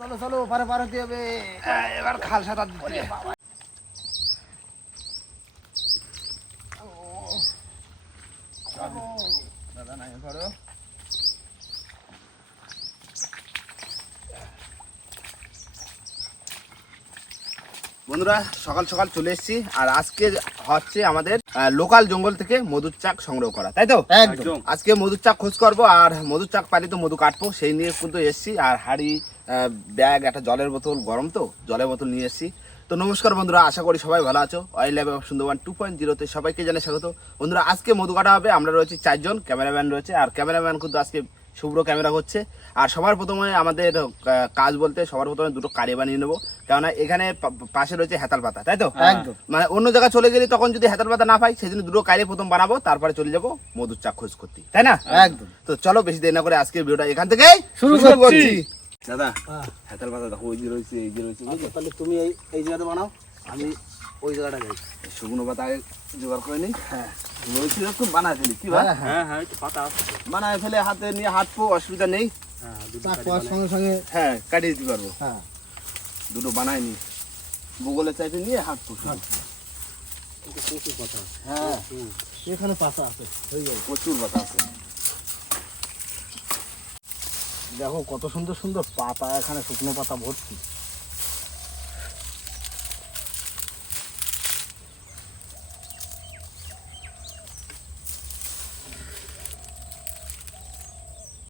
চলো চলো পারে পার হতে হবে। এবার খাল সাঁতার দিতে। দাদা নাই করো বন্ধুরা সকাল সকাল চলে এসেছি আর আজকে হচ্ছে আমাদের লোকাল জঙ্গল থেকে মধুর চাক সংগ্রহ করা তাই তো? একদম। আজকে মধুর চাক খোঁজ করব আর মধুর চাক পাইলে তো মধু কাটবো সেই নিয়ে কিন্তু এসছি আর হাড়ি ব্যাগ একটা জলের বোতল গরম তো জলের বোতল নিয়ে এসছি। তো নমস্কার বন্ধুরা আশা করি সবাই ভালো আছো। Oil lab of Sundarban two point জিরোতে সবাইকে জানাই স্বাগত। বন্ধুরা আজকে মধু কাটা হবে আমরা রয়েছি চারজন ক্যামেরাম্যান রয়েছে আর ক্যামেরাম্যান কিন্তু আজকে শুভ্র ক্যামেরা হচ্ছে। আর সবার প্রথমে আমাদের কাজ বলতে সবার প্রথমে দুটো কাড়ি বানিয়ে নেব। কেননা এখানে পাশে রয়েছে হেতাল পাতা তাই তো? একদম। মানে অন্য জায়গায় চলে গেলে তখন যদি হেতাল পাতা না পাই সেদিন দুটো কাড়ি প্রথম বানাবো তারপরে চলে যাব মধুর চাক খোঁজ করতে। তাই না? একদম। তো চলো বেশি দেরি না করে আজকে ভিডিওটা এখান থেকে শুরু করছি। দাদা হেতাল পাতা দেখো ওই যে রয়েছে এই যে রয়েছে তাহলে তুমি এই এই জায়গাতে বানাও আমি ওই জায়গাটা যাই। শুকনো পাতা আগে জোগাড় করে নিই। হ্যাঁ। বলছি একটু বানায় ফেলি কি ভাই? হ্যাঁ হ্যাঁ। একটু পাতা বানায় ফেলে হাতে নিয়ে হাঁটবো অসুবিধা নেই। হ্যাঁ সঙ্গে সঙ্গে হ্যাঁ কাটিয়ে দিতে পারব। হ্যাঁ। দুটো বানায় নি ভূগোলের চাইতে নিয়ে হাঁটবো। প্রচুর হ্যাঁ। এখানে পাতা আছে হয়ে যাবে। প্রচুর পাতা আছে। দেখো কত সুন্দর সুন্দর পাতা, এখানে শুকনো পাতা ভর্তি।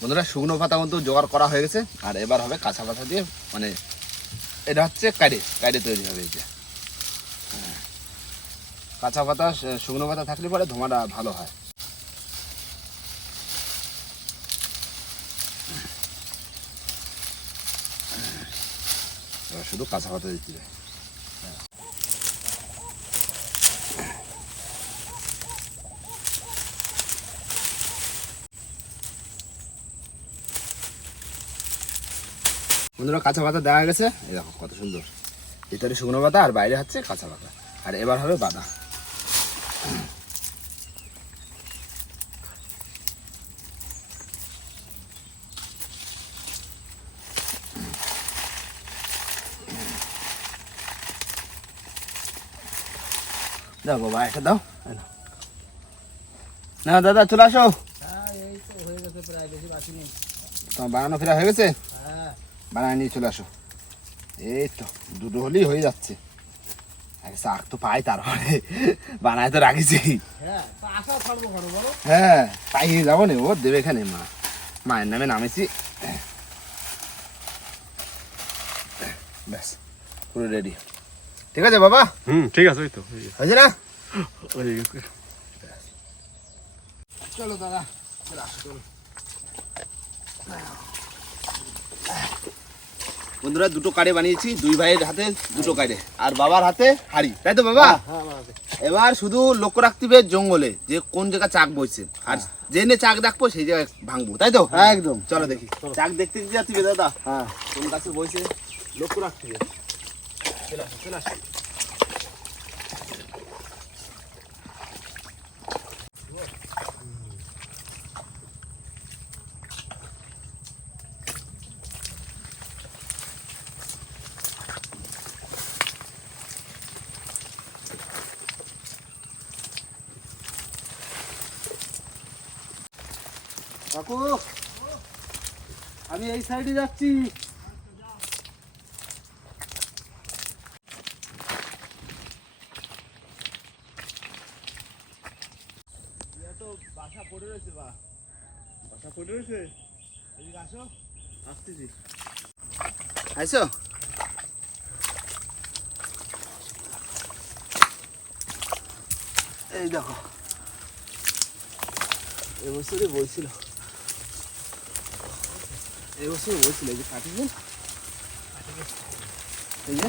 বন্ধুরা, শুকনো পাতা কিন্তু জোগাড় করা হয়ে গেছে, আর এবার হবে কাঁচা পাতা দিয়ে মানে এটা হচ্ছে কাইডে কাইডে তৈরি হবে এই যে। হ্যাঁ। কাঁচা পাতা, শুকনো পাতা থাকলে পরে ধোঁয়াটা ভালো হয়। পাতা দিতে বন্ধুরা কাঁচা পাতা দেওয়া গেছে। এই দেখো কত সুন্দর। ভিতরে শুকনো পাতা আর বাইরে হচ্ছে কাঁচা পাতা আর এবার হবে বাদা দাও বাবা একটা দাও। না দাদা, চলে আসো। তোমার বানানো ফেরা হয়ে গেছে? বানায় নিয়ে চলে আসো। এই তো, দুটো হলেই হয়ে যাচ্ছে। আগে শাক তো পাই, তারপরে বানায় তো রাখিছি। হ্যাঁ তাই যাব নি, ও দেবে এখানে, মা। মায়ের নামে নামেছি। ব্যাস, পুরো রেডি ঠিক আছে বাবা? হুম ঠিক আছে ওই তো হয়েছে না? চলো দাদা বন্ধুরা দুটো কাড়ে বানিয়েছি দুই ভাইয়ের হাতে দুটো কাড়ে আর বাবার হাতে হাড়ি তাই তো বাবা? হ্যাঁ এবার শুধু লক্ষ্য রাখতে হবে জঙ্গলে যে কোন জায়গা চাক বইছে আর জেনে চাক দেখব সেই জায়গায় ভাঙবো তাই তো? একদম। চলো দেখি। চাক দেখতে যাচ্ছি দাদা। হ্যাঁ। কোন গাছে বইছে লক্ষ্য রাখতে হবে। চলে আসো চলে আসো কাকু আমি এই সাইডে যাচ্ছি বাসা পড়ে রয়েছে বা। বাসা পড়ে রয়েছে? এদিকে আসো। আসতেছি। আইসো। এই দেখো। এবছরে বইছিল। এবছর বইছিল এই যে কাটিছেন এই যে।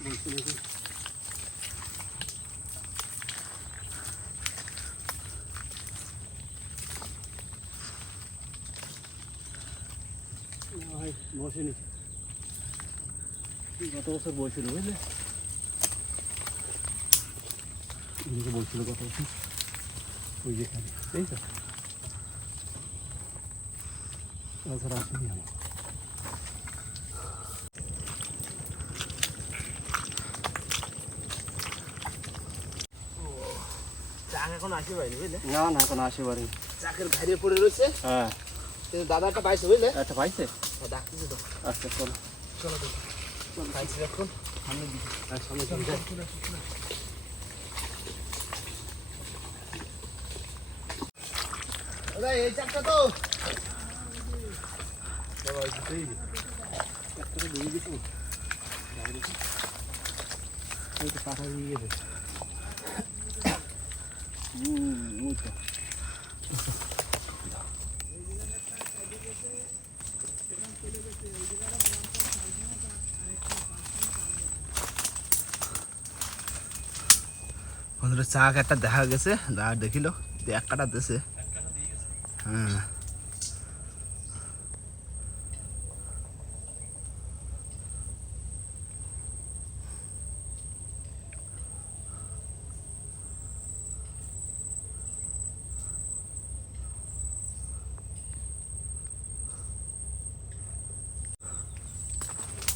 বলছি দেখি। না ভাই বসেনি গত বছর বলছিল বুঝলে নিজে বলছিল গত বছর ওই যেখানে এই তো তাছাড়া আসেনি আমার চাক এখন আসি পাইনি বুঝলে? না না এখন আসে পারি চাকের ঘাড়িয়ে পড়ে রয়েছে। হ্যাঁ। কিন্তু দাদাটা পাইছে বুঝলে? একটা পাইছে? ডাকতেছে তো। আচ্ছা চলো। চলো দেখি পাইছে এখন। সামনে দিকে। আর সামনে দিকে। দাদা এই চাকটা তো। বাবা, ওই দুটোই যে। তো দিয়ে দিছো। দেখি। তো কাটা দিয়ে গেছে। বন্ধুরা চাক একটা দেখা গেছে। দাদা দেখিল এক কাটা দেশে হ্যাঁ।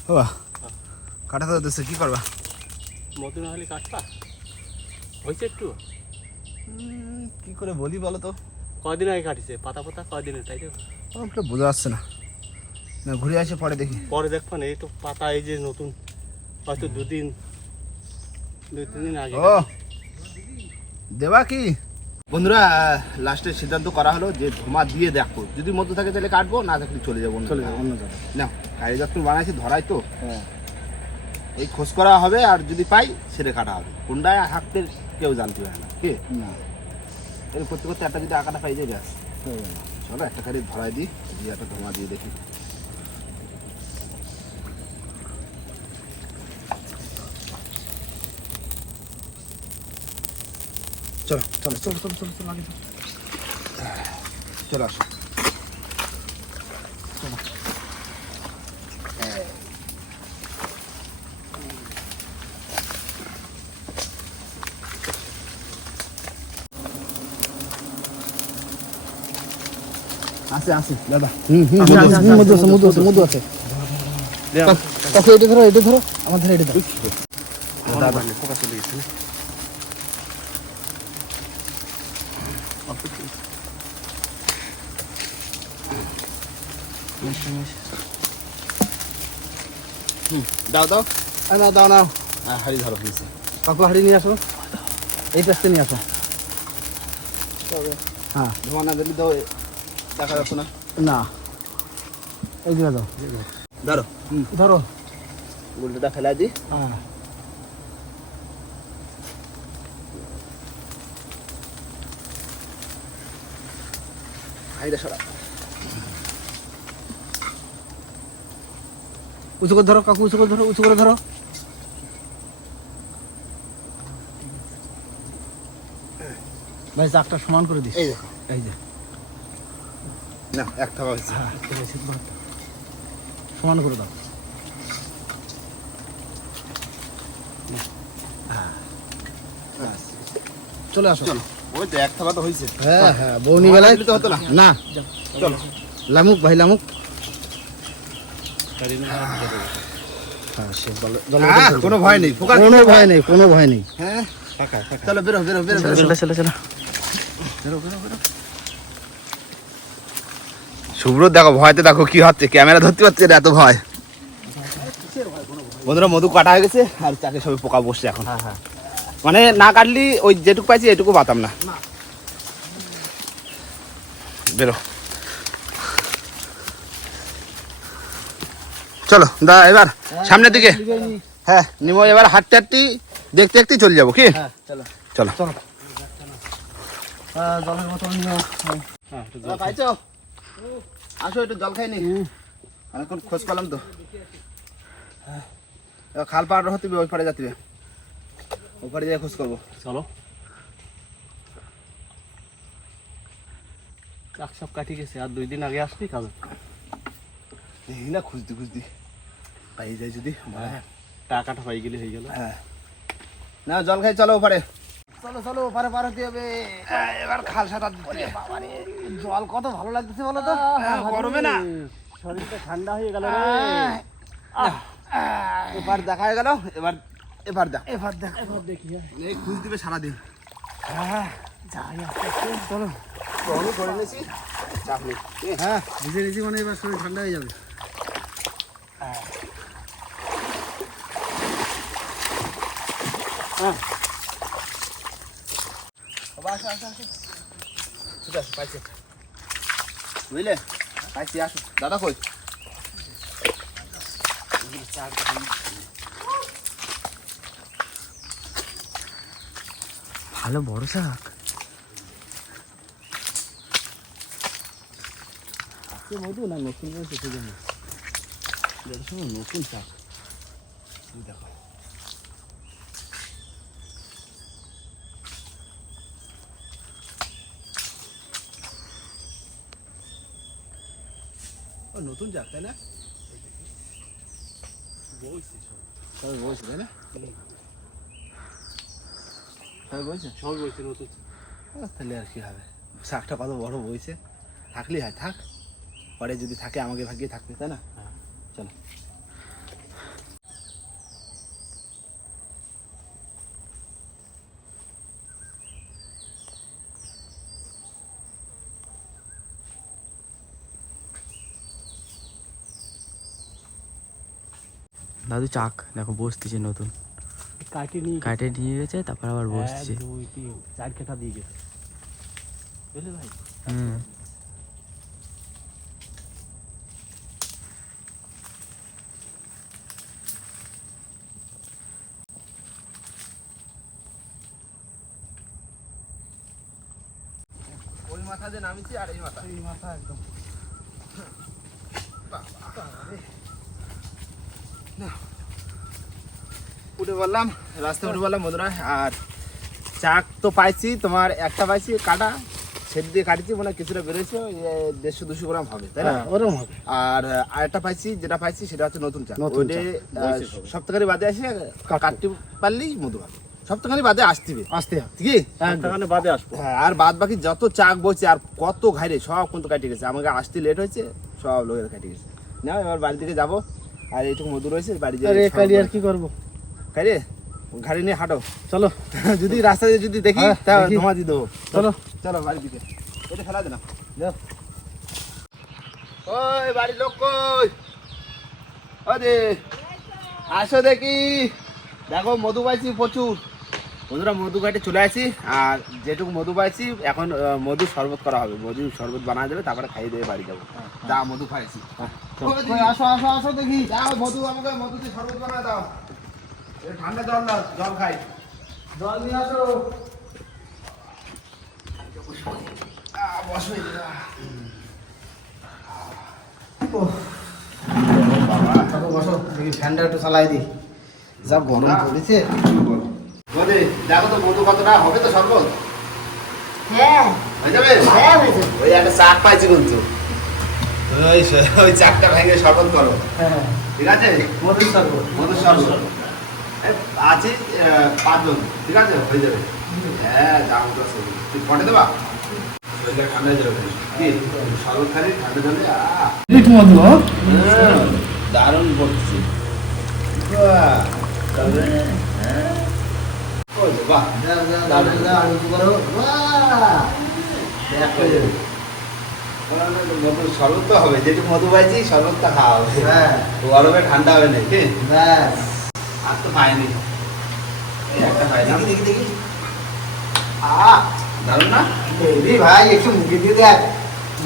ও কাটা তো দেশে কি করবা? মধু না হলে কাটবা? হয়েছে একটু? কি করে বলি বলো তো? কদিন আগে কাটিছে? পাতা পাতা কদিনের তাই তো? ওটা বোঝা যাচ্ছে না। না ঘুরে আসে পরে দেখি। পরে দেখবেন এই তো পাতা এই যে নতুন। হয়তো দুদিন দুই তিন দিন আগে ও দেবা কি? বন্ধুরা লাস্টে সিদ্ধান্ত করা হলো যে ধোমা দিয়ে দেখো। যদি মধ্যে থাকে তাহলে কাটবো না থাকলে চলে যাব চলে যাব অন্য জায়গায়। না গাড়ি যখন বানাইছি ধরাই তো। হ্যাঁ। এই খোঁজ করা হবে আর যদি পাই সেটা কাটা হবে। কোনটায় হাঁকতে কেউ জানতে পারে না কি? না। এর করতে করতে একটা যদি আঁকাটা পাই যায় ব্যাস। চলো একটা খালি ধরাই দিই দিয়ে একটা ধোঁয়া দিয়ে দেখি। চলো চলো চলো চলো চলো চলো আগে চলো। আসো। আছে আছে দাদা। মধু আছে মধু আছে মধু আছে। কাকু এটা ধরো এটা ধরো। আমার ধরে এটা ধরো দাদা। পোকা চলে গেছে। দাও দাও আ, নাও দাও নাও হ্যাঁ হাড়ি ধরো নিচে কাকু হাড়ি নিয়ে আসো এই পাশে নিয়ে আসো হ্যাঁ ধোঁয়া না দিলে দাও দেখা যাচ্ছে না না এই দিকে দাও ধরো ধরো গুলটা ফেলাই দিই হ্যাঁ হাড়িটা সরা উঁচু করে ধরো কাকু উঁচু করে ধরো উঁচু করে ধরো। ভাই চাকটা সমান করে দিস। এই দেখো। এই যে। না এক থাকা হয়েছে হ্যাঁ। সমান করে দাও। চলে আসো। চলো। ওই তো এক থাকা তো হয়েছে হ্যাঁ হ্যাঁ বৌনি বেলায় না। না। চলো। লামুক ভাই লামুক। হ্যাঁ সে কোনো ভয় নেই কোনো ভয় নেই কোনো ভয় নেই। হ্যাঁ ফাঁকা ফাঁকা চলো বেরো বেরো বেরো বেরো। চলে চলে। চলে বেরো বেরো বেরো। সুব্রত দেখো ভয়তে দেখো কি হচ্ছে। ক্যামেরা ধরতে পারছে না এত ভয়। বন্ধুরা মধু কাটা হয়ে গেছে আর চাকে সবাই পোকা বসছে এখন। হ্যাঁ হ্যাঁ। মানে না কাটলি ওই যেটুকু পাইছি এটুকু পাতাম না। বেরো। চলো দা এবার সামনের দিকে। হ্যাঁ নিমো এবার হাঁটতে হাঁটতে দেখতে দেখতেই চলে যাব কি? হ্যাঁ চলো। হ্যাঁ আসো একটু জল খাইনি অনেকক্ষণ খোঁজ পেলাম তো। খাল পাড় হতে ওই পাড়ে যাতে ওই পাড়ে যাই খোঁজ করব। চলো। চাক সব কাটি গেছে আর দুই দিন আগে আসবি কাজে। এই না খুঁজতে খুঁজতে। পাই যাই যদি হ্যাঁ টাকাটা হয়ে গেলে হয়ে গেল। হ্যাঁ। না জল খাই চলো ওপারে। চলো চলো পারে পার হতে হবে। এবার খাল সাঁতার দিতে জল কত ভালো লাগতেছে বলো তো? হ্যাঁ, গরমে না। শরীরটা ঠান্ডা হয়ে গেল রে। এবার দেখা হয়ে গেল এবার এবার দেখ এবার দেখ এবার দেখি হ্যাঁ। এই খুঁজ দিবে সারাদিন। হ্যাঁ যাই আস্তে আস্তে চলো। আমি করে নিয়েছি চাপ নেই। হ্যাঁ ভিজে ভিজে মানে এবার শরীর ঠান্ডা হয়ে যাবে। বাবা, আসো, আসো, আসো। ঠিক আছে, পাইছি। বুঝলে পাইছি আসো দাদা কই ভালো বড় শাক মধু না নতুন সময় নতুন চাক দেখো। নতুন যাক তাই না? বলছি সব। সবাই বলছে তাই না? সবাই বলছে? সবাই বলছে নতুন। তাহলে আর কি হবে? শাকটা কত বড় বইছে। থাকলেই হয় থাক। পরে যদি থাকে আমাকে ভাগ্যে থাকবে তাই না। চলো। দাদু চাক দেখো বসতেছে নতুন। কাটি নিয়ে কাটে নিয়ে গেছে তারপর আবার বসতেছে দুই তিন চার কাঠা দিয়ে গেছে। বুঝলে ভাই? হুম। মাথা যে নামিছি আর এই মাথা। এই মাথা একদম। উঠে বললাম রাস্তায় উঠে বললাম বন্ধুরা। আর চাক তো পাইছি তোমার একটা পাইছি কাটা। সেট দিয়ে কাটছি মানে কিছুটা এ, দেড়শো দুশো গ্রাম হবে তাই না? হ্যাঁ ওরকম হবে। আর আরেকটা পাইছি যেটা পাইছি সেটা হচ্ছে নতুন চাক। ওইটা। সপ্তাহখানি বাদে আসে কাটতে পারলেই মধু হবে। সপ্তাহখানি বাদে আসতিবে আসতে ঠিক সপ্তাহখানে বাদে আসব। হ্যাঁ আর বাদ বাকি যত চাক বইছে আর কত ঘাইরে সব কিন্তু কাটে গেছে। আমাকে আসতে লেট হয়েছে সব লোকের কাটে গেছে। না এবার বাড়ি থেকে যাব। আর এইটুকু মধু রয়েছে বাড়ি কালি আর কি করব? গাড়ি নিয়ে হাঁটো। চলো। যদি রাস্তায় যদি দেখি হ্যাঁ, তা ধোঁয়া দিয়ে দেবো। চলো। চলো বাড়ির দিকে। এটা ফেলা দে না। ওই বাড়ির লোক কই? আসো দেখি। দেখো মধু পাইছি প্রচুর। বন্ধুরা মধু ঘাটে চলে আসি। আর যেটুকু মধু পাইছি এখন মধু শরবত করা হবে। মধু শরবত বানা দেবে তারপরে খাইয়ে দেবে বাড়ি যাব। যা মধু পাইছি কই, আসো আসো আসো দেখি। যাও মধু আমাকে মধু দিয়ে শরবত বানা দাও। ঠান্ডা জল দাও জল খাই। জল নিয়ে আসো। বসো এদিকে। বসো দেখি ফ্যানটা একটু চালাই দিই যা গরম। পড়েছে। বলে দেখো তো মধু কতটা হবে তো শরবত? হ্যাঁ। হয়ে যাবে? হ্যাঁ হয়েছে ওই একটা চাক পাইছি কিন্তু। ওই ওই চাকটা ভেঙে শরবত করো। হ্যাঁ। ঠিক আছে? মধুর সরবত মধুর শরবত। এই আছে পাঁচজন। ঠিক আছে? হয়ে যাবে। হ্যাঁ দাম তো তুই ফটে দেবা শরীরটা ঠান্ডা হয়ে যাবে। কি? শরবত খালি ঠান্ডা জলে আহ লিট মধু হ্যাঁ? দারুণ তবে, হ্যাঁ। হবে মধু পাইছি শরবতটা খাওয়া হবে হ্যাঁ। গরমে ঠান্ডা হবে না? কি ব্যাস আর তো পাইনি একটা দেখি আহ না বেবি ভাই একটু মুখে দিয়ে দেখ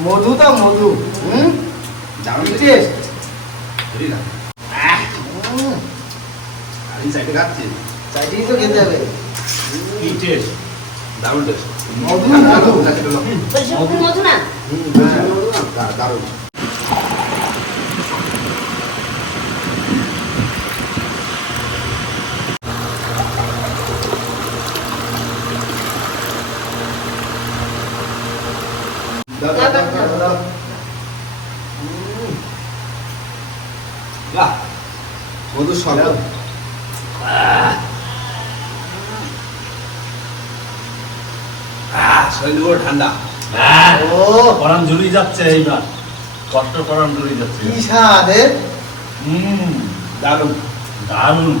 মধু তো মধু হুম। টেস্ট না আহ, খাচ্ছি চাইতেই তো খেতে হবে। কি টেস্ট দারুণ টেস্ট মধু, না দারুণ দাও, দাও, দাও, দাও, দাও। উম। বাহ মধুর শরবত আহ, শরীর পুরো ঠান্ডা ও পরান জড়িয়ে যাচ্ছে এইবার। কষ্ট পরান জড়িয়ে যাচ্ছে। কি হুম দারুণ দারুণ।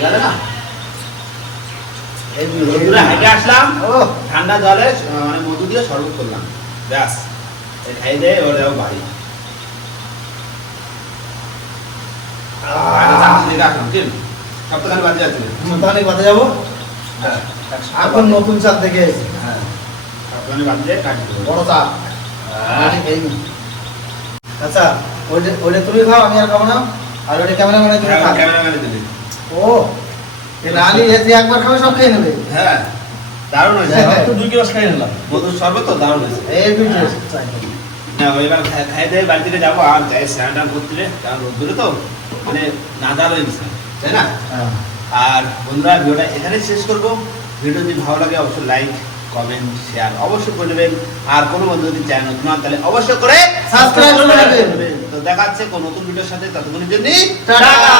গেলে না। এই রোদ্দুরে হেঁটে আসলাম। ঠান্ডা জলে মানে মধু দিয়ে শরবত করলাম। ব্যাস এই খাই দিয়ে ওর যাব বাড়ি। আগে চাকরি থেকে সপ্তাহখানি বাজে আছে। সপ্তাহে বাদে যাব? হ্যাঁ এখন নতুন চাল থেকে। হ্যাঁ সপ্তাহখানি বড় চাপ। আচ্ছা ওইটা ওইটা তুমি খাও আমি আর খাব না। আর ওইটা ক্যামেরাম্যানে তুমি খাও ক্যামেরাম্যানে দিবি ও রানী এসে একবার খাবে সব খেয়ে নেবে। হ্যাঁ দারুণ হয়েছে। হ্যাঁ, তো দুই গ্লাস খাই নিলাম। শরবত তো দারুণ হয়েছে। এই হ্যাঁ এবার খাই- খাই দিয়ে বাড়ি থেকে যাব। আর যাই স্নান টান করতে। কারণ রোদ্দুরে তো মানে নাদার হয়ে গেছে তাই না? হ্যাঁ। আর বন্ধুরা ভিডিওটা এখানে শেষ করব। ভিডিও যদি ভালো লাগে অবশ্যই লাইক কমেন্ট শেয়ার অবশ্যই করবেন আর কোনো বন্ধু যদি চায় নতুন হন তাহলে অবশ্যই করে সাবস্ক্রাইব করে। তো দেখা যাচ্ছে কোনো নতুন ভিডিওর সাথে ততক্ষণের জন্য টাটা।